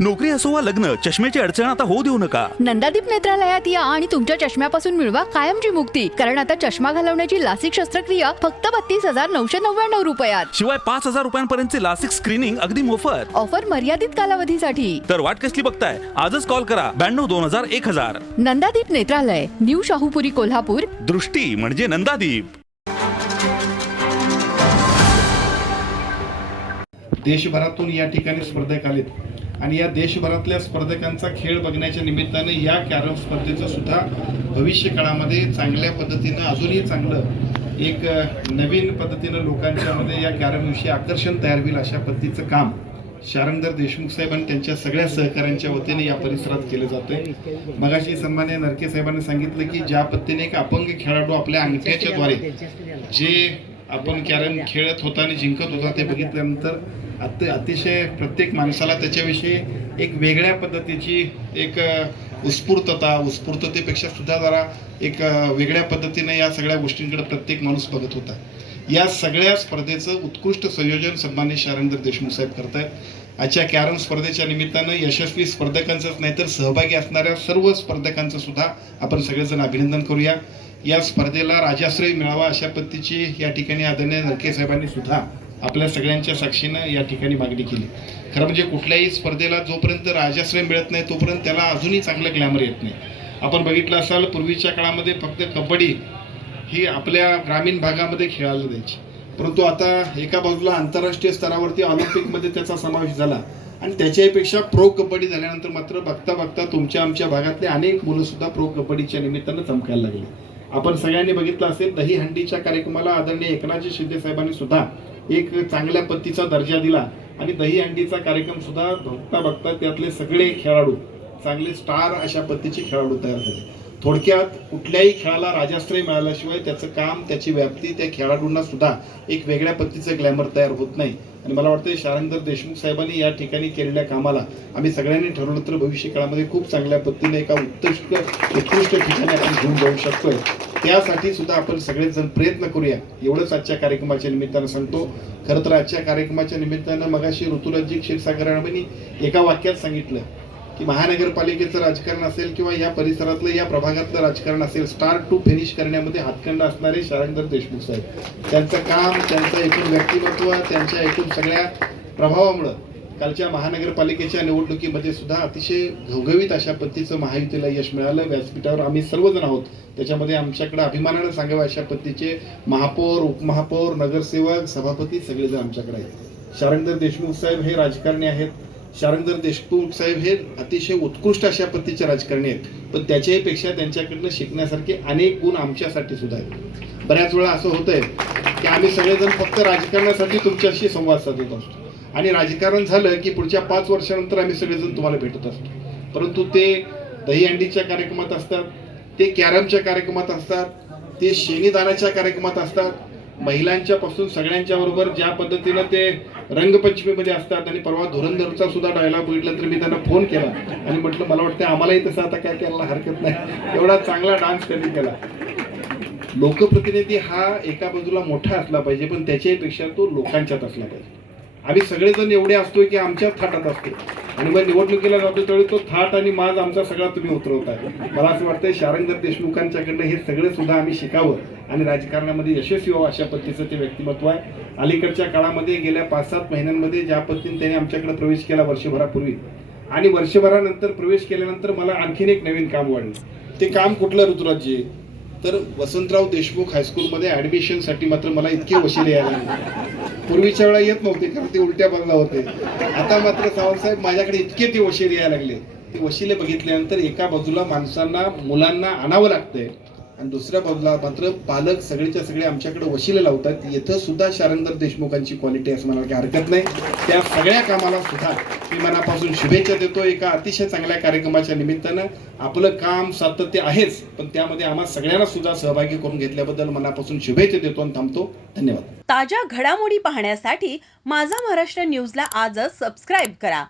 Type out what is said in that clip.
नोकरी असो वा लग्न, चष्म्याची अडचण आता होऊ देऊ नका. नंदादीप नेत्रालयात या आणि तुमच्या चष्म्यापासून मिळवा कायमची मुक्ती. कारण आता चष्मा घालवण्याची लासिक शस्त्रक्रिया फक्त 32,999 रुपयात. शिवाय 5,000 रुपयांपर्यंतचे लासिक स्क्रीनिंग अगदी मोफत. ऑफर मर्यादित कालावधीसाठी. तर वाट कसली बघताय, आजच कॉल करा 92-2000-1000. नंदादीप नेत्रालय, न्यू शाहूपुरी, कोल्हापूर. दृष्टी म्हणजे नंदादीप. देशभरातून या ठिकाणी स्पर्धक आलेत आणि या देशभरातल्या स्पर्धकांचा खेळ बघण्याच्या निमित्ताने या कॅरम स्पर्धेचं सुद्धा भविष्य काळामध्ये चांगल्या पद्धतीनं अजूनही चांगलं एक नवीन पद्धतीनं लोकांच्यामध्ये या कॅरमविषयी आकर्षण तयार होईल अशा पद्धतीचं काम शारंगधर देशमुख साहेब आणि त्यांच्या सगळ्या सहकाऱ्यांच्या वतीने या परिसरात केलं जातंय. मगाशी सन्माननीय नरके साहेबांनी सांगितलं की ज्या पद्धतीने एक अपंग खेळाडू आपल्या अंगठ्याच्या द्वारे जे आपण कॅरम खेळत होता आणि जिंकत होता ते बघितल्यानंतर अतिशय प्रत्येक माणसाला त्याच्याविषयी एक वेगळ्या पद्धतीची एक उत्स्फूर्ततेपेक्षा सुद्धा जरा एक वेगळ्या पद्धतीने या सगळ्या गोष्टींकडे प्रत्येक माणूस बघत होता. या सगळ्या स्पर्धेचं उत्कृष्ट संयोजन सन्माननीय शारंगधर देशमुख साहेब करतायत. आजच्या कॅरम स्पर्धेच्या निमित्तानं यशस्वी स्पर्धकांचंच नाही तर सहभागी असणाऱ्या सर्व स्पर्धकांचं सुद्धा आपण सगळेजण अभिनंदन करूया. या स्पर्धेला राजाश्रय मिळावा अशा पद्धतीची या ठिकाणी आदरणीय नरके साहेबांनी सुद्धा आपल्या सगळ्यांच्या साक्षीनं या ठिकाणी मागणी केली. खरं म्हणजे कुठल्याही स्पर्धेला जोपर्यंत राजाश्रय मिळत नाही तोपर्यंत त्याला अजूनही चांगलं ग्लॅमर येत नाही. आपण बघितलं असाल पूर्वीच्या काळामध्ये फक्त कबड्डी ही आपल्या ग्रामीण भागामध्ये खेळायला द्यायची, परंतु आता एका बाजूला आंतरराष्ट्रीय स्तरावरती ऑलिम्पिकमध्ये त्याचा समावेश झाला आणि त्याच्यापेक्षा प्रो कबड्डी झाल्यानंतर मात्र बघता बघता तुमच्या आमच्या भागातले अनेक मुलं सुद्धा प्रो कबड्डीच्या निमित्तानं चमकायला लागली. आपण सगळ्यांनी बघितलं असेल दहीहंडीच्या कार्यक्रमाला आदरणीय एकनाथजी शिंदे साहेबांनी सुद्धा एक चांगल्या पद्धतीचा दर्जा दिला आणि दहीहंडीचा कार्यक्रम सुद्धा बघता बघता त्यातले सगळे खेळाडू चांगले स्टार अशा पद्धतीचे खेळाडू तयार झाले. थोडक्यात कुठल्याही खेळाला राजाश्रय मिळाल्याशिवाय त्याचं काम त्याची व्याप्ती त्या खेळाडूंना सुद्धा एक वेगळ्या पद्धतीचं ग्लॅमर तयार होत नाही. आणि मला वाटतं शारंगधर देशमुख साहेबांनी या ठिकाणी केलेल्या कामाला आम्ही सगळ्यांनी ठरवलं तर भविष्य काळामध्ये खूप चांगल्या पद्धतीने एका उत्कृष्ट ठिकाणी आपण घेऊन जाऊ शकतोय. त्यासाठी सुद्धा आपण सगळेजण प्रयत्न करूया एवढंच आजच्या कार्यक्रमाच्या निमित्तानं सांगतो. खरं तर आजच्या कार्यक्रमाच्या निमित्तानं मगाशी ऋतुराजजी क्षीरसागरांनी एका वाक्यात सांगितलं की महानगरपालिकेचं राजकारण असेल किंवा या परिसरातलं या प्रभागातलं राजकारण असेल, स्टार्ट टू फिनिश करण्यामध्ये हातखंड असणारे शारंगधर देशमुख साहेब, त्यांचं काम, त्यांचं एकूण व्यक्तिमत्व, त्यांच्या एकूण सगळ्या प्रभावामुळं कालच्या महानगरपालिकेच्या निवडणुकीमध्ये सुद्धा अतिशय घवघवीत अशा पद्धतीचं महायुतीला यश मिळालं. व्यासपीठावर आम्ही सर्वजण आहोत, त्याच्यामध्ये आमच्याकडे अभिमानानं सांगावं अशा पद्धतीचे महापौर, उपमहापौर, नगरसेवक, सभापती सगळेजण आमच्याकडे आहेत. शारंगधर देशमुख साहेब हे राजकारणी आहेत. शारंगधर देशमुख साहेब हे अतिशय उत्कृष्ट अशा पद्धतीचे राजकारणी आहेत, पण त्याच्यापेक्षा त्यांच्याकडनं शिकण्यासारखे अनेक गुण आमच्यासाठी सुद्धा आहेत. बऱ्याच वेळा असं होतंय की आम्ही सगळेजण फक्त राजकारणासाठी तुमच्याशी संवाद साधत असतो आणि राजकारण झालं की पुढच्या 5 वर्षानंतर आम्ही सगळेजण तुम्हाला भेटत असतो, परंतु ते दहीहंडीच्या कार्यक्रमात असतात, ते कॅरमच्या कार्यक्रमात असतात, ते शेणीदानाच्या कार्यक्रमात असतात, महिलांच्या पासून सगळ्यांच्या बरोबर ज्या पद्धतीनं ते रंगपंचमीमध्ये असतात. आणि परवा धुरंधरचा सुद्धा डायलॉग बघितला तर मी त्यांना फोन केला आणि म्हटलं मला वाटतं आम्हालाही तसं आता काय करायला हरकत नाही, एवढा चांगला डान्स त्यांनी केला. लोकप्रतिनिधी हा एका बाजूला मोठा असला पाहिजे पण त्याच्यापेक्षा तो लोकांच्यात असला पाहिजे. आम्ही सगळेजण एवढे असतोय की आमच्याच थाटात असतो आणि मग निवडणुकीला जातो त्यावेळी तो थाट आणि माज आमचा सगळा तुम्ही उतरवताय. मला असं वाटतंय शारंगधर देशमुखांच्याकडनं हे सगळं सुद्धा आम्ही शिकावं आणि राजकारणामध्ये यशस्वी व्हावं अशा पद्धतीचं ते व्यक्तिमत्व आहे. अलीकडच्या काळामध्ये गेल्या 5-7 महिन्यांमध्ये ज्या पद्धतीने त्याने आमच्याकडे प्रवेश केला वर्षभरापूर्वी आणि वर्षभरानंतर प्रवेश केल्यानंतर मला आणखीन एक नवीन काम वाढलं. ते काम कुठलं ऋतुराजजी? तर वसंतराव देशमुख हायस्कूलमध्ये ॲडमिशनसाठी मात्र मला इतके वशिले यायला लागले. पूर्वीच्या वेळा येत नव्हते कारण ते उलट्या बाजूला होते, आता मात्र सावंतसाहेब माझ्याकडे इतके ते वशिले यायला लागले. ते वशिले बघितल्यानंतर एका बाजूला माणसांना मुलांना आणावं लागतंय आणि दुसऱ्या बाजूला मात्र पालक सगळेच्या सगळे आमच्याकडे वशिले लावतात. इथं सुद्धा शारंगधर देशमुखांची क्वालिटी असं म्हणायला काही हरकत नाही. त्या सगळ्या कामाला सुद्धा मी मनापासून शुभेच्छा देतो. एका अतिशय चांगल्या कार्यक्रमाच्या निमित्तानं आपलं काम सातत्य आहेच, पण त्यामध्ये आम्हा सगळ्यांना सुद्धा सहभागी करून घेतल्याबद्दल मनापासून शुभेच्छा देतो आणि थांबतो. धन्यवाद. ताज्या घडामोडी पाहण्यासाठी माझा महाराष्ट्र न्यूजला आजच सबस्क्राईब करा.